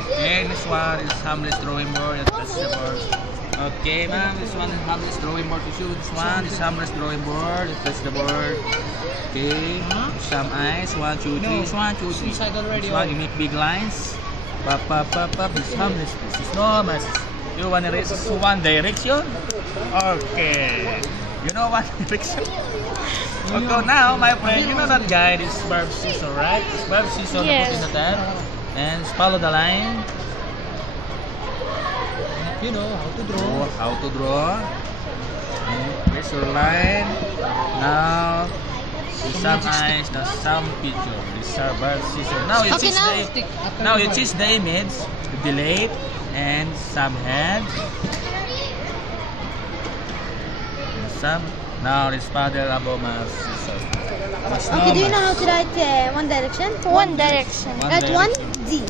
Okay, this one is Hamlet's drawing board. That's the board. Okay, ma'am, this one is Hamlet's drawing board to shoot. This one is Hamlet's drawing board. That's the board. Okay, some eyes. 1, 2, 3. This 1, 2, 3. This one, you make big lines. Pop, pop, pop, pop. This Hamlet's. This is normal. You want to raise one direction? Okay. You know one direction? Okay, now, my friend, you know that guy, this barb scissor, right? This barb scissor, Yes. put in the tab. And follow the line. You know how to draw. Oh, how to draw. And place your line. Now, some eyes, now some picture. This are barb scissor. Now you Okay, choose now. now you choose the image, delete, and some head. Some. Now this father above my scissor. Okay, do you know how to write One Direction? One Direction. Write Direction. 1D.